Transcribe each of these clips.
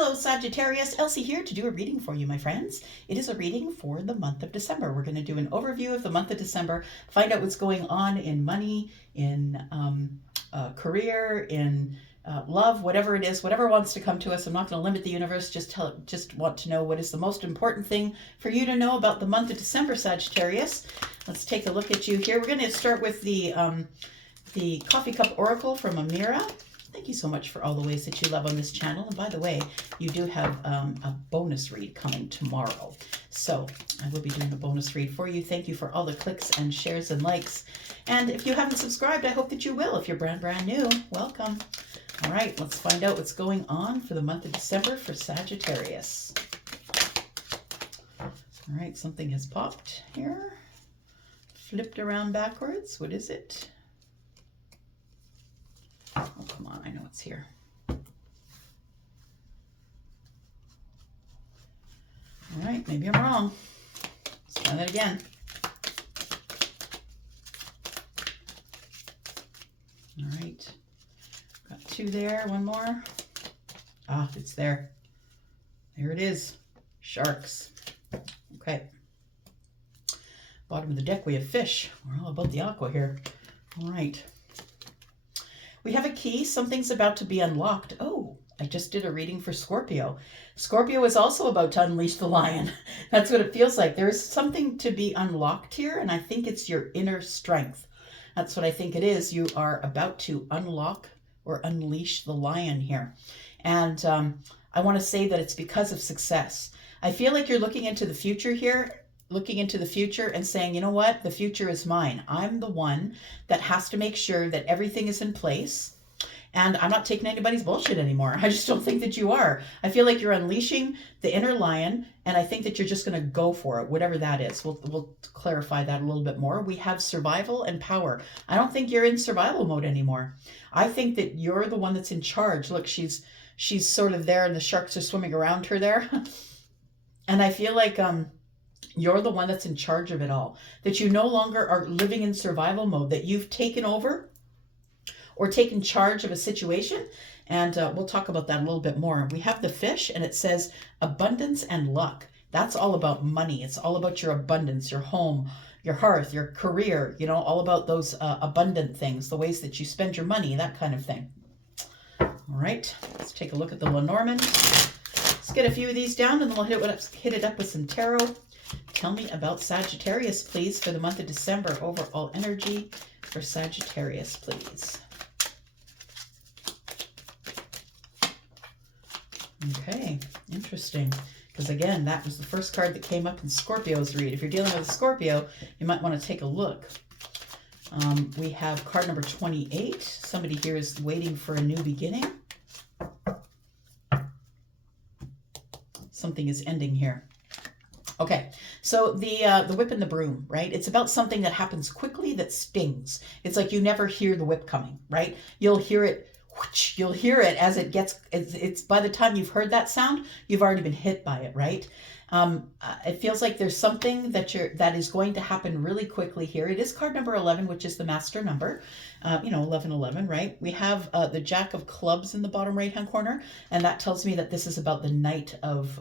Hello Sagittarius, Elsie here to do a reading for you, my friends. It is a reading for the month of December. We're going to do an overview of the month of December, find out what's going on in money, in career, in love, whatever it is, whatever wants to come to us. I'm not going to limit the universe, just want to know what is the most important thing for you to know about the month of December, Sagittarius. Let's take a look at you here. We're going to start with the Coffee Cup Oracle from Amira. Thank you so much for all the ways that you love on this channel. And by the way, you do have a bonus read coming tomorrow. So I will be doing a bonus read for you. Thank you for all the clicks and shares and likes. And if you haven't subscribed, I hope that you will. If you're brand new, welcome. All right, let's find out what's going on for the month of December for Sagittarius. All right, something has popped here. Flipped around backwards. What is it? Oh, come on, I know it's here. All right, maybe I'm wrong. Let's try that again. All right, got two there, one more. Ah, it's there. There it is, sharks. Okay. Bottom of the deck, we have fish. We're all about the aqua here. All right. We have a key. Something's about to be unlocked. Oh, I just did a reading for Scorpio. Scorpio is also about to unleash the lion. That's what it feels like. There is something to be unlocked here, and I think it's your inner strength. That's what I think it is. You are about to unlock or unleash the lion here. And I want to say that it's because of success. I feel like you're looking into the future here, looking into the future and saying, you know what, the future is mine. I'm the one that has to make sure that everything is in place. And I'm not taking anybody's bullshit anymore. I just don't think that you are. I feel like you're unleashing the inner lion, and I think that you're just going to go for it, whatever that is. We'll clarify that a little bit more. We have survival and power. I don't think you're in survival mode anymore. I think that you're the one that's in charge. Look, she's sort of there, and the sharks are swimming around her there. And I feel like you're the one that's in charge of it all, that you no longer are living in survival mode, that you've taken over or taken charge of a situation. And we'll talk about that a little bit more. We have the fish, and it says abundance and luck. That's all about money. It's all about your abundance, your home, your hearth, your career, you know, all about those abundant things, the ways that you spend your money, that kind of thing. All right, let's take a look at the Lenormand. Let's get a few of these down, and then we'll hit it up with some tarot. Tell me about Sagittarius, please, for the month of December. Overall energy for Sagittarius, please. Okay, interesting. Because again, that was the first card that came up in Scorpio's read. If you're dealing with a Scorpio, you might want to take a look. We have card number 28. Somebody here is waiting for a new beginning. Something is ending here. Okay, so the whip and the broom, right? It's about something that happens quickly that stings. It's like you never hear the whip coming, right? You'll hear it, whoosh, you'll hear it as it gets, it's by the time you've heard that sound, you've already been hit by it, right? It feels like there's something that is going to happen really quickly here. It is card number 11, which is the master number, 1111, right? We have the Jack of Clubs in the bottom right-hand corner, and that tells me that this is about the Knight of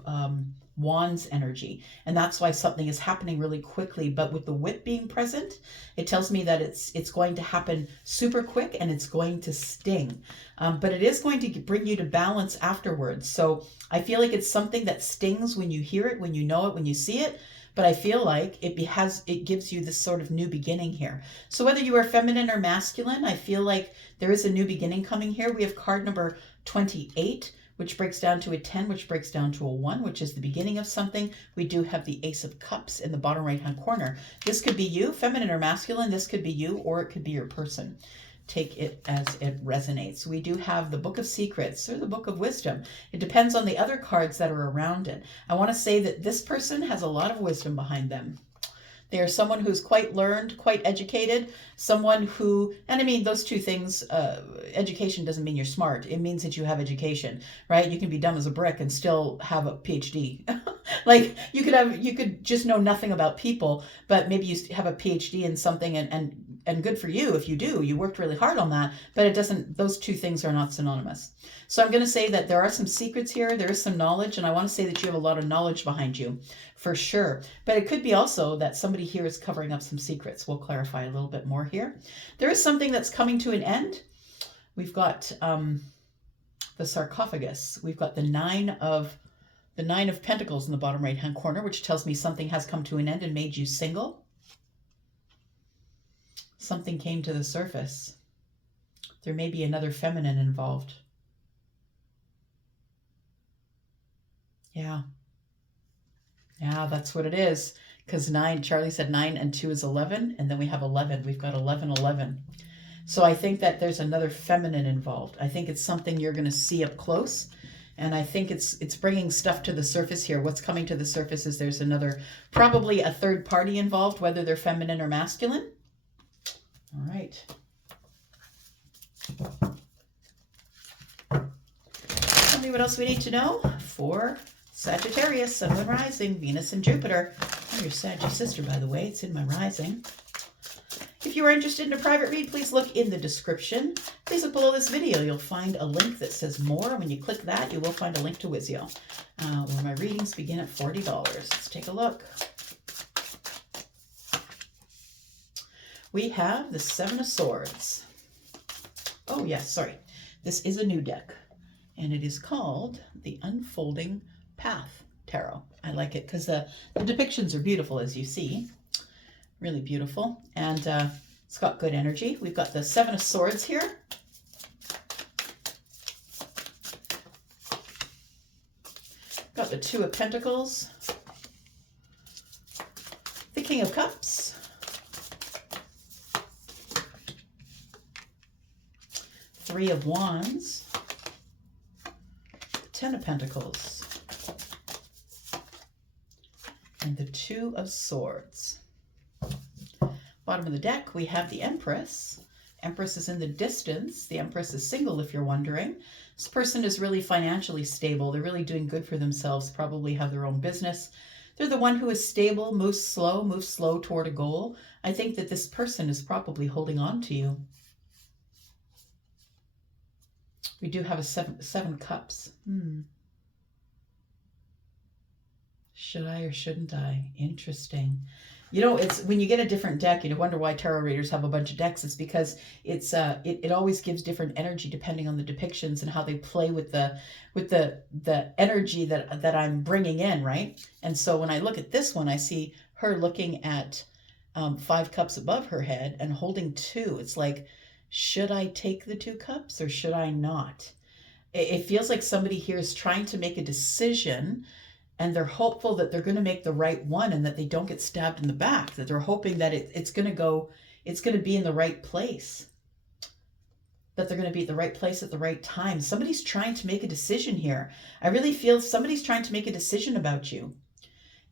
Wands energy, and that's why something is happening really quickly. But with the whip being present, it tells me that it's going to happen super quick, and it's going to sting, but it is going to bring you to balance afterwards. So I feel like it's something that stings when you hear it, when you know it, when you see it, but I feel like it gives you this sort of new beginning here. So whether you are feminine or masculine, I feel like there is a new beginning coming here. We have card number 28, which breaks down to a 10, which breaks down to a 1, which is the beginning of something. We do have the Ace of Cups in the bottom right-hand corner. This could be you, feminine or masculine. This could be you, or it could be your person. Take it as it resonates. We do have the Book of Secrets or the Book of Wisdom. It depends on the other cards that are around it. I want to say that this person has a lot of wisdom behind them. They are someone who's quite learned, quite educated, someone who, and I mean, those two things, education doesn't mean you're smart. It means that you have education, right? You can be dumb as a brick and still have a PhD. Like you could just know nothing about people, but maybe you have a PhD in something and and good for you if you do. You worked really hard on that, but it doesn't, those two things are not synonymous. So I'm going to say that there are some secrets here. There is some knowledge, and I want to say that you have a lot of knowledge behind you for sure. But it could be also that somebody here is covering up some secrets. We'll clarify a little bit more here. There is something that's coming to an end. We've got the sarcophagus. We've got the nine of Pentacles in the bottom right hand corner, which tells me something has come to an end and made you single. Something came to the surface. There may be another feminine involved. Yeah, that's what it is. Because 9, Charlie said 9 and 2 is 11, and then we have 11. We've got 11, 11. So I think that there's another feminine involved. I think it's something you're going to see up close. And I think it's bringing stuff to the surface here. What's coming to the surface is there's another, probably a third party involved, whether they're feminine or masculine. All right. Tell me what else we need to know for Sagittarius, Sun, Moon, Rising, Venus, and Jupiter. I'm your Saggy sister, by the way. It's in my rising. If you are interested in a private read, please look in the description. Please look below this video. You'll find a link that says more. When you click that, you will find a link to Wizio, where my readings begin at $40. Let's take a look. We have the Seven of Swords. Oh, yes, sorry. This is a new deck, and it is called the Unfolding Path Tarot. I like it because the depictions are beautiful, as you see. Really beautiful. And it's got good energy. We've got the Seven of Swords here. Got the Two of Pentacles. The King of Cups. Three of Wands. Ten of Pentacles. And the Two of Swords. Bottom of the deck, we have the Empress. Empress is in the distance. The Empress is single, if you're wondering. This person is really financially stable. They're really doing good for themselves, probably have their own business. They're the one who is stable, moves slow toward a goal. I think that this person is probably holding on to you. We do have a seven cups. Should I or shouldn't I? Interesting. You know, it's when you get a different deck, you wonder why tarot readers have a bunch of decks. It's because it always gives different energy depending on the depictions and how they play with the energy that I'm bringing in, right? And so when I look at this one, I see her looking at 5 cups above her head and holding 2. It's like, should I take the 2 cups or should I not? It feels like somebody here is trying to make a decision, and they're hopeful that they're going to make the right one and that they don't get stabbed in the back, that they're hoping that it's going to be in the right place, that they're going to be at the right place at the right time. Somebody's trying to make a decision here. I really feel somebody's trying to make a decision about you.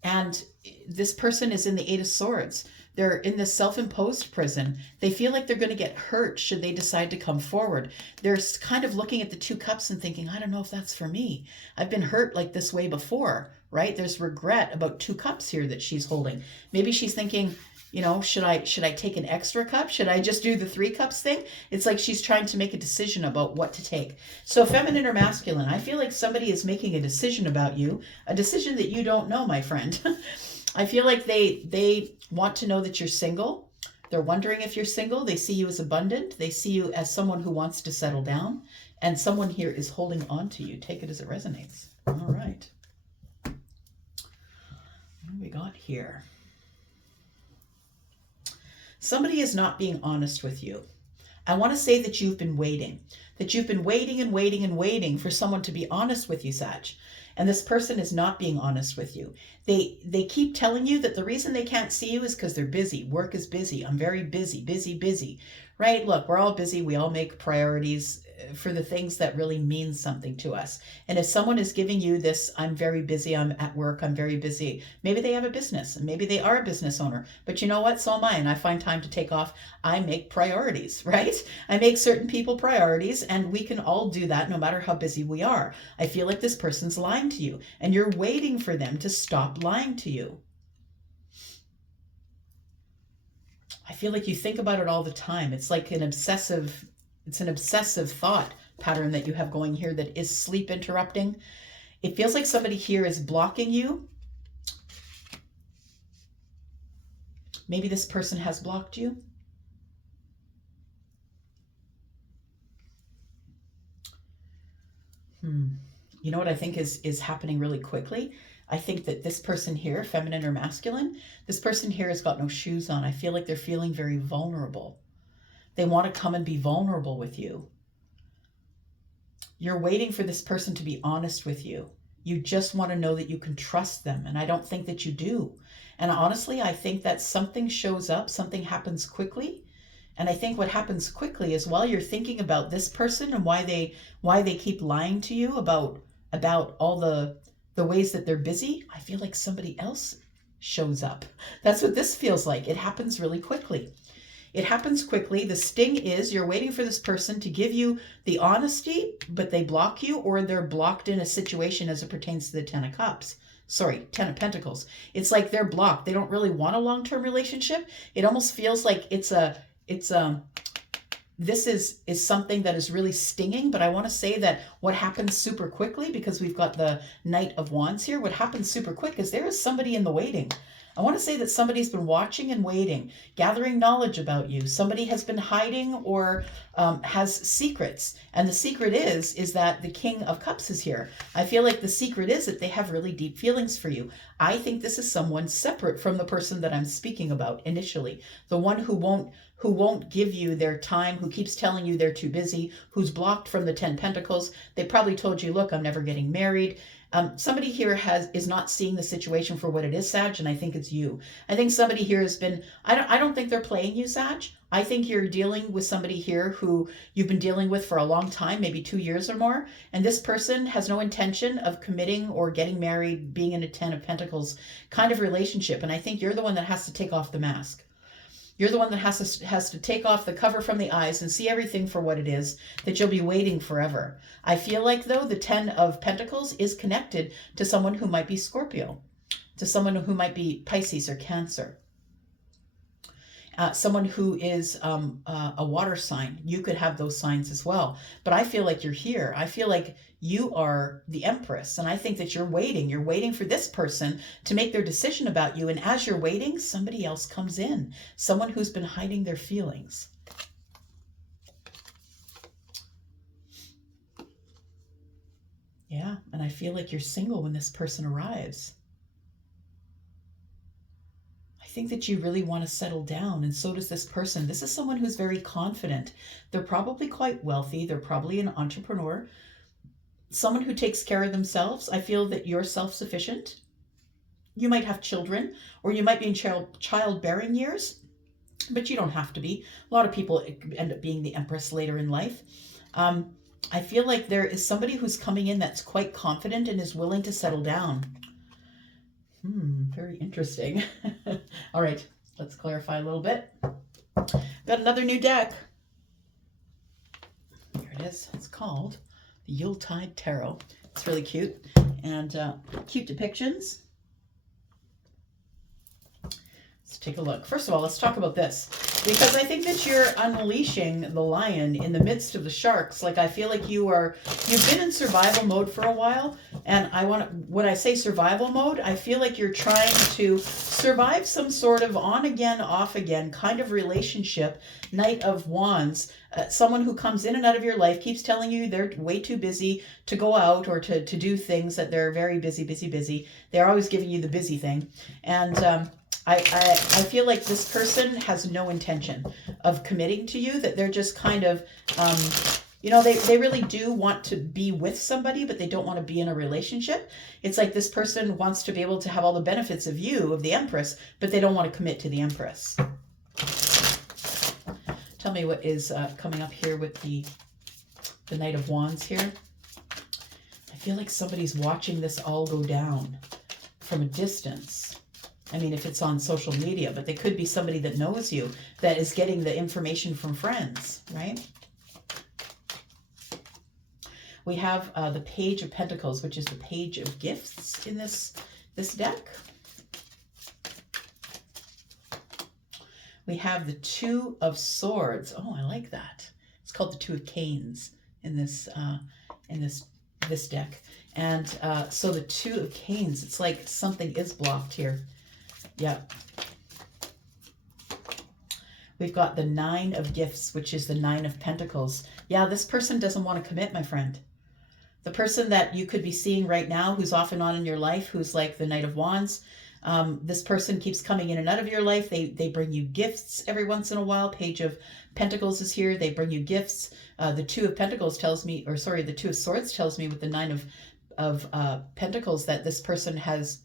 And this person is in the Eight of Swords. They're in this self-imposed prison. They feel like they're going to get hurt should they decide to come forward. They're kind of looking at the 2 cups and thinking, I don't know if that's for me. I've been hurt like this way before, right? There's regret about 2 cups here that she's holding. Maybe she's thinking, you know, should I take an extra cup? Should I just do the 3 cups thing? It's like she's trying to make a decision about what to take. So feminine or masculine, I feel like somebody is making a decision about you, a decision that you don't know, my friend. I feel like they want to know that you're single. They're wondering if you're single. They see you as abundant. They see you as someone who wants to settle down. And someone here is holding on to you. Take it as it resonates. All right. What do we got here? Somebody is not being honest with you. I want to say that you've been waiting. That you've been waiting and waiting and waiting for someone to be honest with you, Sag. And this person is not being honest with you. They keep telling you that the reason they can't see you is because they're busy. Work is busy. I'm very busy, busy, right? Look, we're all busy. We all make priorities for the things that really mean something to us. And if someone is giving you this, I'm very busy, I'm at work, I'm very busy, maybe they have a business and maybe they are a business owner, but you know what? So am I, and I find time to take off. I make priorities, right? I make certain people priorities, and we can all do that no matter how busy we are. I feel like this person's lying to you and you're waiting for them to stop lying to you. I feel like you think about it all the time. It's like an obsessive thought pattern that you have going here that is sleep interrupting. It feels like somebody here is blocking you. Maybe this person has blocked you. You know what I think is happening really quickly? I think that this person here, feminine or masculine, this person here has got no shoes on. I feel like they're feeling very vulnerable. They want to come and be vulnerable with you. You're waiting for this person to be honest with you. You just want to know that you can trust them. And I don't think that you do. And honestly, I think that something shows up, something happens quickly. And I think what happens quickly is while you're thinking about this person and why they keep lying to you about all the ways that they're busy, I feel like somebody else shows up. That's what this feels like. It happens really quickly. It happens quickly. The sting is you're waiting for this person to give you the honesty, but they block you, or they're blocked in a situation as it pertains to the Ten of Cups. Sorry, Ten of Pentacles. It's like they're blocked. They don't really want a long-term relationship. It almost feels like this is something that is really stinging, but I want to say that what happens super quickly, because we've got the Knight of Wands here, what happens super quick is there is somebody in the waiting. I want to say that somebody's been watching and waiting, gathering knowledge about you. Somebody has been hiding or has secrets. And the secret is that the King of Cups is here. I feel like the secret is that they have really deep feelings for you. I think this is someone separate from the person that I'm speaking about initially. The one who won't give you their time, who keeps telling you they're too busy, who's blocked from the 10 Pentacles. They probably told you, look, I'm never getting married. Somebody here is not seeing the situation for what it is, Sag, and I think it's you. I think somebody here has been, I don't think they're playing you, Sag. I think you're dealing with somebody here who you've been dealing with for a long time, maybe 2 years or more, and this person has no intention of committing or getting married, being in a 10 of Pentacles kind of relationship, and I think you're the one that has to take off the mask. You're the one that has to take off the cover from the eyes and see everything for what it is, that you'll be waiting forever. I feel like, though, the 10 of Pentacles is connected to someone who might be Scorpio, to someone who might be Pisces or Cancer. Someone who is a water sign. You could have those signs as well. But I feel like you're here. I feel like you are the Empress. And I think that you're waiting. You're waiting for this person to make their decision about you. And as you're waiting, somebody else comes in. Someone who's been hiding their feelings. Yeah, and I feel like you're single when this person arrives. I think that you really want to settle down, and so does this person. This is someone who's very confident. They're probably quite wealthy. They're probably an entrepreneur. Someone who takes care of themselves. I feel that you're self-sufficient. You might have children, or you might be in childbearing years, but you don't have to be. A lot of people end up being the Empress later in life. I feel like there is somebody who's coming in that's quite confident and is willing to settle down. Very interesting. All right, let's clarify a little bit. Got another new deck. Here it is. It's called the Yuletide Tarot. It's really cute. And cute depictions. Let's take a look. First of all, let's talk about this. Because I think that you're unleashing the lion in the midst of the sharks. Like, I feel like you've been in survival mode for a while. And when I say survival mode, I feel like you're trying to survive some sort of on again, off again kind of relationship. Knight of Wands. Someone who comes in and out of your life, keeps telling you they're way too busy to go out or to do things, that they're very busy. They're always giving you the busy thing. And I feel like this person has no intention of committing to you, that they're just kind of, they really do want to be with somebody, but they don't want to be in a relationship. It's like this person wants to be able to have all the benefits of you, of the Empress, but they don't want to commit to the Empress. Tell me what is coming up here with the Knight of Wands here. I feel like somebody's watching this all go down from a distance. I mean, if it's on social media, but they could be somebody that knows you, that is getting the information from friends, right? We have the Page of Pentacles, which is the Page of Gifts in this deck. We have the Two of Swords. Oh, I like that. It's called the Two of Canes in this this deck. And so the Two of Canes, it's like something is blocked here. Yeah. We've got the Nine of Gifts, which is the Nine of Pentacles. Yeah, this person doesn't want to commit, my friend. The person that you could be seeing right now, who's off and on in your life, who's like the Knight of Wands, this person keeps coming in and out of your life. They bring you gifts every once in a while. Page of Pentacles is here. They bring you gifts. The Two of Pentacles tells me, or sorry, the Two of Swords tells me with the Nine of Pentacles that this person has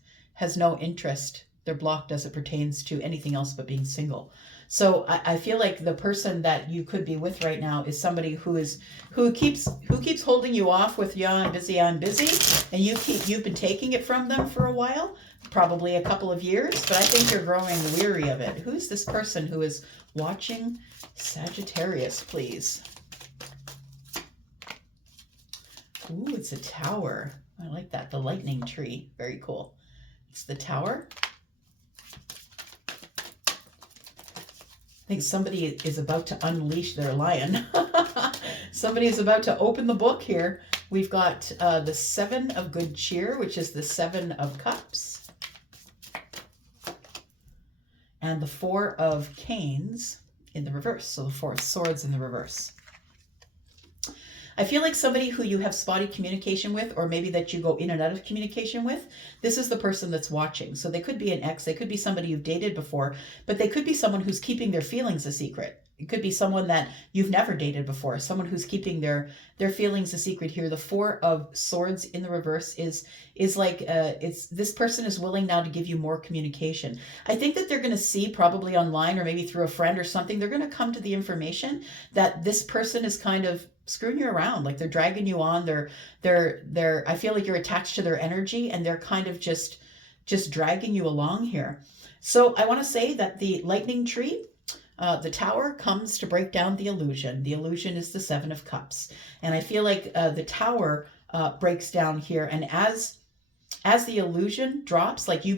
no interest. They're blocked as it pertains to anything else but being single. So I feel like the person that you could be with right now is somebody who keeps holding you off with, yeah, I'm busy, and you've been taking it from them for a while, probably a couple of years, but I think you're growing weary of it. Who's this person who is watching Sagittarius, please? Ooh, it's a tower. I like that. The lightning tree. Very cool. It's the tower. I think somebody is about to unleash their lion. Somebody is about to open the book here. We've got the Seven of Good Cheer, which is the Seven of Cups. And the Four of Canes in the reverse. So the Four of Swords in the reverse. I feel like somebody who you have spotty communication with, or maybe that you go in and out of communication with, this is the person that's watching. So they could be an ex, they could be somebody you've dated before, but they could be someone who's keeping their feelings a secret. It could be someone that you've never dated before, someone who's keeping their feelings a secret here. The Four of Swords in the reverse is like, this person is willing now to give you more communication. I think that they're going to see, probably online or maybe through a friend or something, they're going to come to the information that this person is kind of screwing you around. Like they're dragging you on. I feel like you're attached to their energy and they're kind of just dragging you along here. So I want to say that the lightning tree, the tower, comes to break down the illusion. The illusion is the Seven of Cups. And I feel like the tower breaks down here. And as the illusion drops, like you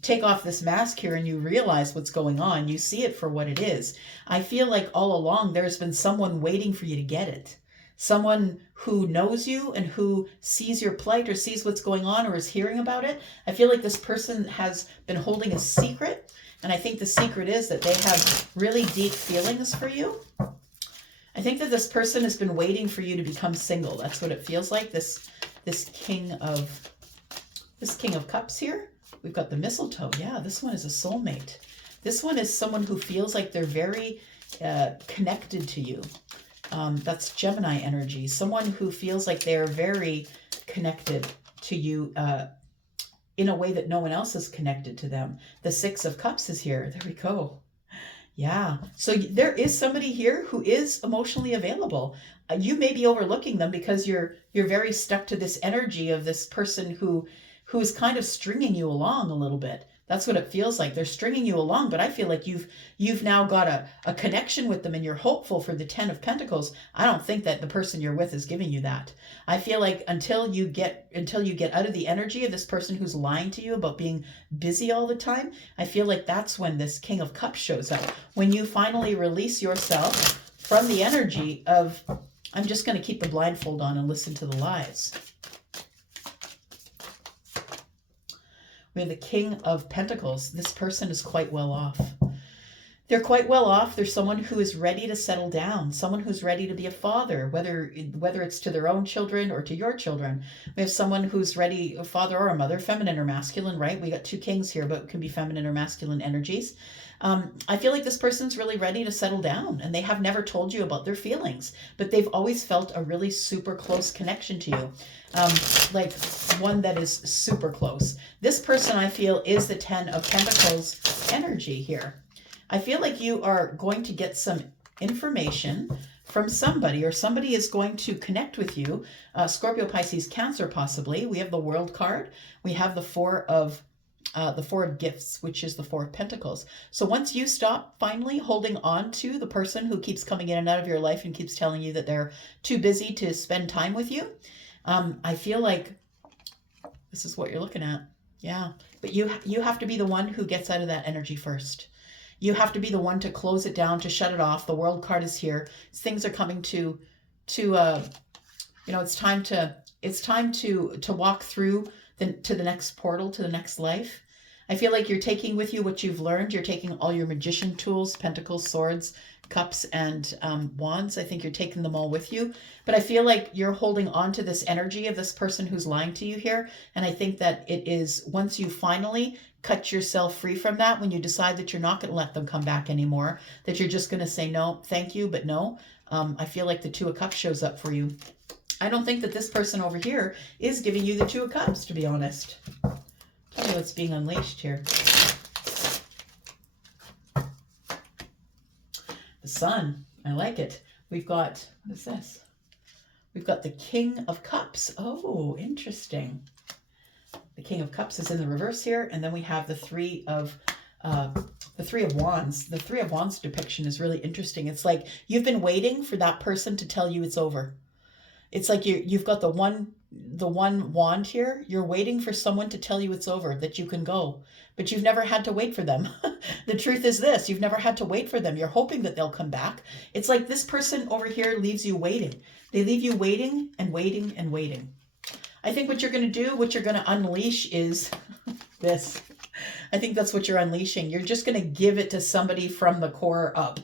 take off this mask here and you realize what's going on. You see it for what it is. I feel like all along there's been someone waiting for you to get it. Someone who knows you and who sees your plight or sees what's going on or is hearing about it. I feel like this person has been holding a secret. And I think the secret is that they have really deep feelings for you. I think that this person has been waiting for you to become single. That's what it feels like. This King of Cups here. We've got the mistletoe. Yeah, this one is a soulmate. This one is someone who feels like they're very connected to you. That's Gemini energy. Someone who feels like they're very connected to you in a way that no one else is connected to them. The Six of Cups is here. There we go. Yeah. So there is somebody here who is emotionally available. You may be overlooking them because you're very stuck to this energy of this person who is kind of stringing you along a little bit. That's what it feels like. They're stringing you along, but I feel like you've now got a connection with them and you're hopeful for the Ten of Pentacles. I don't think that the person you're with is giving you that. I feel like until you get out of the energy of this person who's lying to you about being busy all the time, I feel like that's when this King of Cups shows up. When you finally release yourself from the energy of, I'm just going to keep the blindfold on and listen to the lies. We have the King of Pentacles. This person is quite well off. They're quite well off. They're someone who is ready to settle down, someone who's ready to be a father, whether it's to their own children or to your children. We have someone who's ready, a father or a mother, feminine or masculine, right? We got two kings here, but it can be feminine or masculine energies. I feel like this person's really ready to settle down and they have never told you about their feelings, but they've always felt a really super close connection to you. Like one that is super close. This person, I feel, is the Ten of Pentacles energy here. I feel like you are going to get some information from somebody, or somebody is going to connect with you. Scorpio, Pisces, Cancer, possibly. We have the World card. We have the Four of Gifts, which is the Four of Pentacles. So once you stop finally holding on to the person who keeps coming in and out of your life and keeps telling you that they're too busy to spend time with you, I feel like this is what you're looking at. Yeah. But you have to be the one who gets out of that energy first. You have to be the one to close it down, to shut it off. The World card is here. Things are coming to it's time to walk through to the next portal, to the next life. I feel like you're taking with you what you've learned. You're taking all your magician tools, pentacles, swords, cups, and wands. I think you're taking them all with you. But I feel like you're holding on to this energy of this person who's lying to you here. And I think that it is, once you finally cut yourself free from that, when you decide that you're not going to let them come back anymore, that you're just going to say, no, thank you, but no. I feel like the Two of Cups shows up for you. I don't think that this person over here is giving you the Two of Cups, to be honest. Tell me what's being unleashed here. The Sun. I like it. We've got, what is this? We've got the King of Cups. Oh, interesting. The King of Cups is in the reverse here. And then we have the Three of Wands. The Three of Wands depiction is really interesting. It's like you've been waiting for that person to tell you it's over. It's like you've got the one wand here. You're waiting for someone to tell you it's over, that you can go. But you've never had to wait for them. The truth is this. You've never had to wait for them. You're hoping that they'll come back. It's like this person over here leaves you waiting. They leave you waiting and waiting and waiting. I think what you're going to do, what you're going to unleash is this. I think that's what you're unleashing. You're just going to give it to somebody from the core up.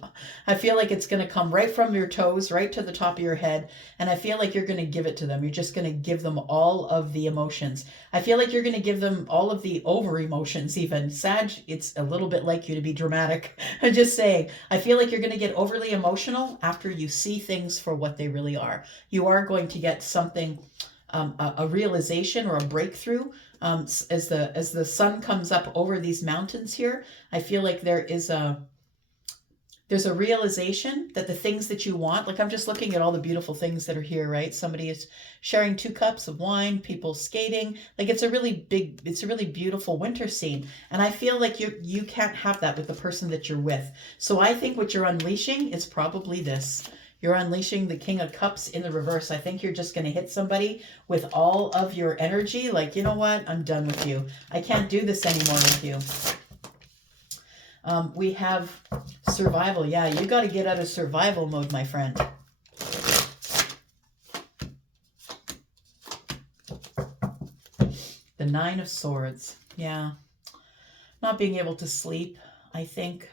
I feel like it's going to come right from your toes, right to the top of your head. And I feel like you're going to give it to them. You're just going to give them all of the emotions. I feel like you're going to give them all of the over emotions even. Sag, it's a little bit like you to be dramatic. I'm just saying, I feel like you're going to get overly emotional after you see things for what they really are. You are going to get something, a realization or a breakthrough. As the sun comes up over these mountains here, I feel like there's a realization that the things that you want, like I'm just looking at all the beautiful things that are here, right? Somebody is sharing 2 cups of wine, people skating. Like it's a really beautiful winter scene. And I feel like you can't have that with the person that you're with. So I think what you're unleashing is probably this. You're unleashing the King of Cups in the reverse. I think you're just going to hit somebody with all of your energy. Like, you know what? I'm done with you. I can't do this anymore with you. We have survival. Yeah, you got to get out of survival mode, my friend. The Nine of Swords. Yeah. Not being able to sleep, I think.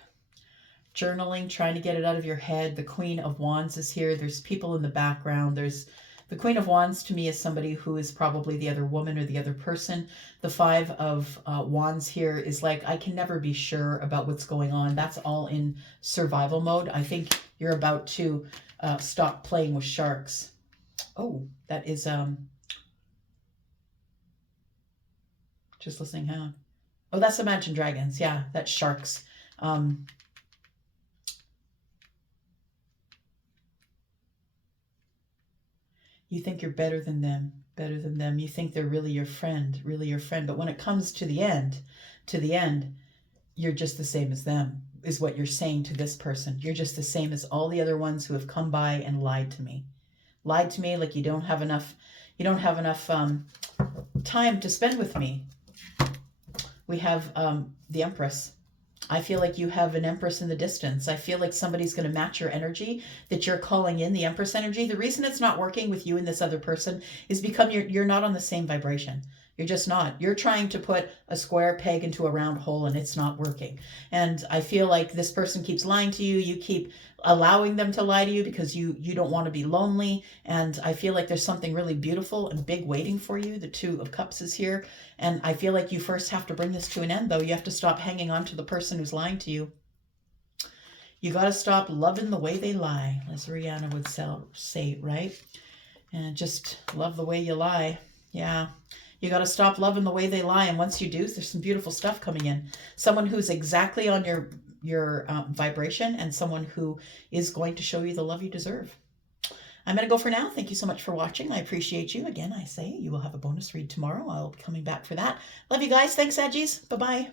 Journaling, trying to get it out of your head. The Queen of Wands is here. There's people in the background. There's the Queen of Wands to me is somebody who is probably the other woman or the other person. The Five of Wands here is like, I can never be sure about what's going on. That's all in survival mode. I think you're about to stop playing with sharks. Oh, that is just listening. How? Oh, that's Imagine Dragons. Yeah, that's sharks. You think you're better than them. You think they're really your friend. But when it comes to the end, you're just the same as them, is what you're saying to this person. You're just the same as all the other ones who have come by and lied to me. Lied to me like you don't have enough time to spend with me. We have the Empress. I feel like you have an Empress in the distance. I feel like somebody's going to match your energy, that you're calling in the Empress energy. The reason it's not working with you and this other person is because you're not on the same vibration. You're just not. You're trying to put a square peg into a round hole and it's not working. And I feel like this person keeps lying to you. You keep allowing them to lie to you because you don't want to be lonely. And I feel like there's something really beautiful and big waiting for you. The Two of Cups is here. And I feel like you first have to bring this to an end, though. You have to stop hanging on to the person who's lying to you. You got to stop loving the way they lie, as Rihanna would say, right? And just love the way you lie. Yeah. You got to stop loving the way they lie. And once you do, there's some beautiful stuff coming in. Someone who's exactly on your vibration and someone who is going to show you the love you deserve. I'm going to go for now. Thank you so much for watching. I appreciate you. Again, I say you will have a bonus read tomorrow. I'll be coming back for that. Love you guys. Thanks, Saggies. Bye-bye.